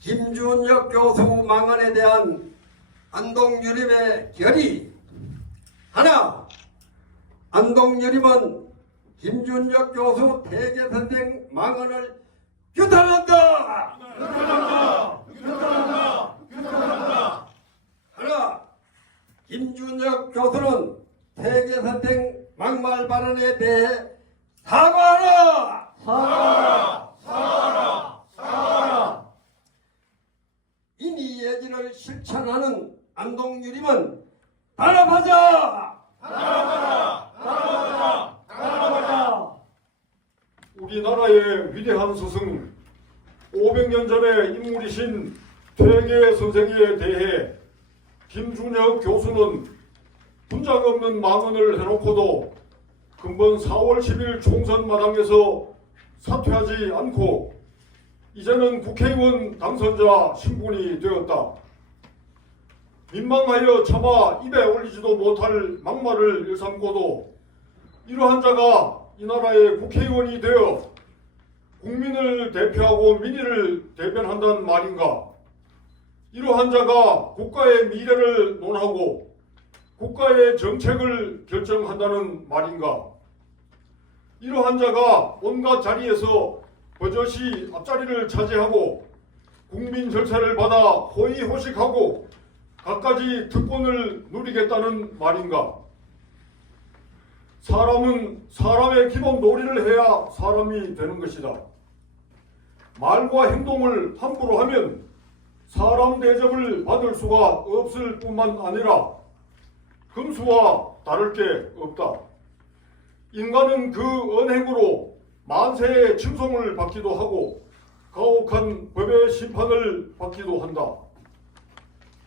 김준혁 교수 망언에 대한 안동유림의 결의 하나 안동유림은 김준혁 교수 대개선생 망언을 규탄한다. 하나 김준혁 교수는 대개선생 막말 발언에 대해 사과하라. 이 니 얘기를 실천하는 안동 유림은 단합하자! 우리나라의 위대한 스승 500년 전의 인물이신 퇴계 선생에 대해 김준혁 교수는 분작 없는 망언을 해놓고도 근본 4월 10일 총선 마당에서 사퇴하지 않고 이제는 국회의원 당선자 신분이 되었다. 민망하여 차마 입에 올리지도 못할 막말을 일삼고도 이러한 자가 이 나라의 국회의원이 되어 국민을 대표하고 민의를 대변한다는 말인가? 이러한 자가 국가의 미래를 논하고 국가의 정책을 결정한다는 말인가? 이러한 자가 온갖 자리에서 버젓이 앞자리를 차지하고 국민 절차를 받아 호의호식하고 갖가지 특권을 누리겠다는 말인가? 사람은 사람의 기본 놀이를 해야 사람이 되는 것이다. 말과 행동을 함부로 하면 사람 대접을 받을 수가 없을 뿐만 아니라 금수와 다를 게 없다. 인간은 그 언행으로 만세의 칭송을 받기도 하고 가혹한 법의 심판을 받기도 한다.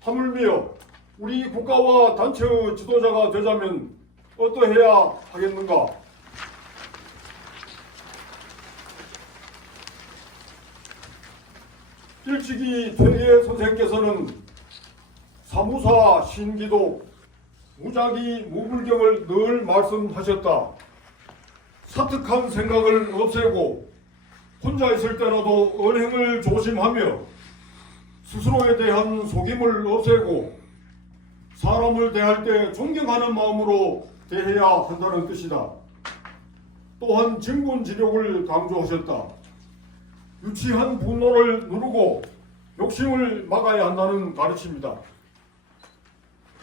하물며 우리 국가와 단체의 지도자가 되자면 어떠해야 하겠는가? 일찍이 퇴계 선생께서는 사무사 신기도 무작위 무불경을 늘 말씀하셨다. 사특한 생각을 없애고 혼자 있을 때라도 언행을 조심하며 스스로에 대한 속임을 없애고 사람을 대할 때 존경하는 마음으로 대해야 한다는 뜻이다. 또한 진군지력을 강조하셨다. 유치한 분노를 누르고 욕심을 막아야 한다는 가르침이다.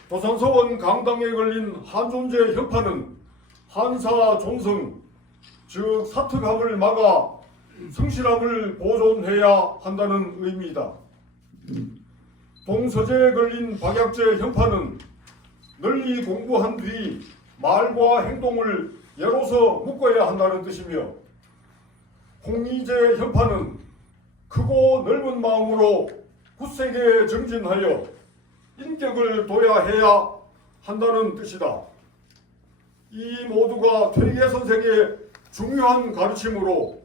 조선서원 강당에 걸린 한존재 혁파는 한사 존성, 즉 사특함을 막아 성실함을 보존해야 한다는 의미이다. 동서재에 걸린 박약재 형파는 널리 공부한 뒤 말과 행동을 예로서 묶어야 한다는 뜻이며 홍희재 형파는 크고 넓은 마음으로 굳세게 정진하여 인격을 둬야 한다는 뜻이다. 이 모두가 퇴계 선생의 중요한 가르침으로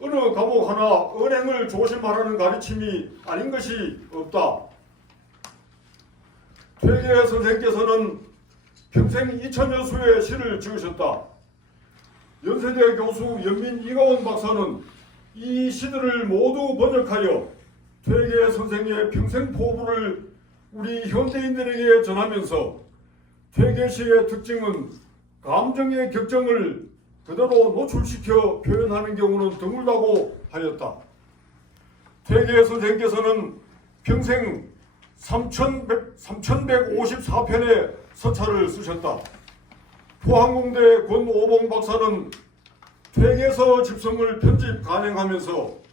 어느 과목 하나 언행을 조심하라는 가르침이 아닌 것이 없다. 퇴계 선생께서는 평생 2천여 수의 시를 지으셨다. 연세대 교수 연민 이가원 박사는 이 시들을 모두 번역하여 퇴계 선생의 평생 포부를 우리 현대인들에게 전하면서 퇴계 시의 특징은 감정의 격정을 그대로 노출시켜 표현하는 경우는 드물다고 하였다. 퇴계 선생께서는 평생 3,100, 3,154편의 서차를 쓰셨다. 포항공대 권오봉 박사는 퇴계서 집성을 편집 간행하면서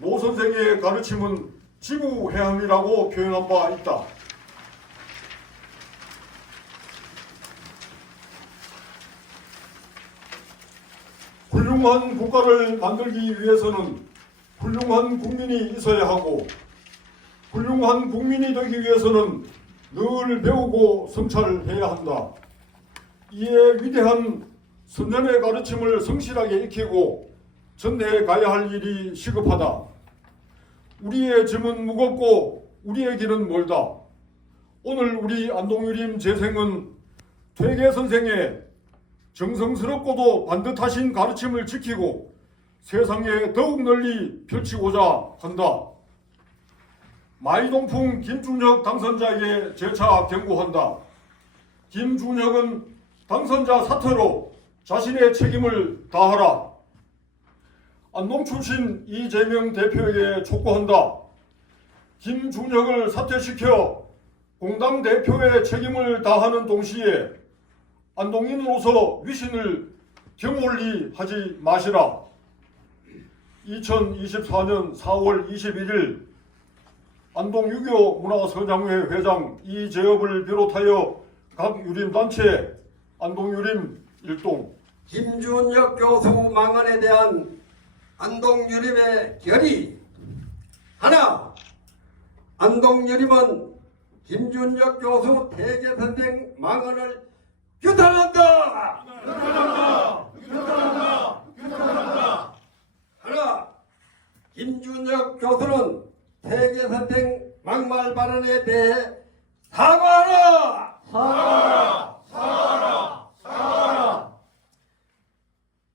노 선생의 가르침은 지구해함이라고 표현한 바 있다. 훌륭한 국가를 만들기 위해서는 훌륭한 국민이 있어야 하고 훌륭한 국민이 되기 위해서는 늘 배우고 성찰해야 한다. 이에 위대한 선전의 가르침을 성실하게 익히고 전해 가야 할 일이 시급하다. 우리의 짐은 무겁고 우리의 길은 멀다. 오늘 우리 안동유림 재생은 퇴계 선생의 정성스럽고도 반듯하신 가르침을 지키고 세상에 더욱 널리 펼치고자 한다. 마이동풍 김준혁 당선자에게 재차 경고한다. 김준혁은 당선자 사퇴로 자신의 책임을 다하라. 안동 출신 이재명 대표에게 촉구한다. 김준혁을 사퇴시켜 공당 대표의 책임을 다하는 동시에 안동인으로서 위신을 경홀리 하지 마시라. 2024년 4월 21일 안동 유교 문화선양회 회장 이재업을 비롯하여 각 유림단체 안동 유림 일동 김준혁 교수 망언에 대한 안동 유림의 결의 하나 안동 유림은 김준혁 교수 대개 선생 망언을 규탄한다. 하나 김준혁 교수는 대개선생 막말 발언에 대해 사과하라.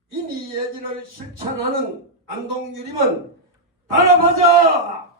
인이 예지를 실천하는 안동유림은 단합하자!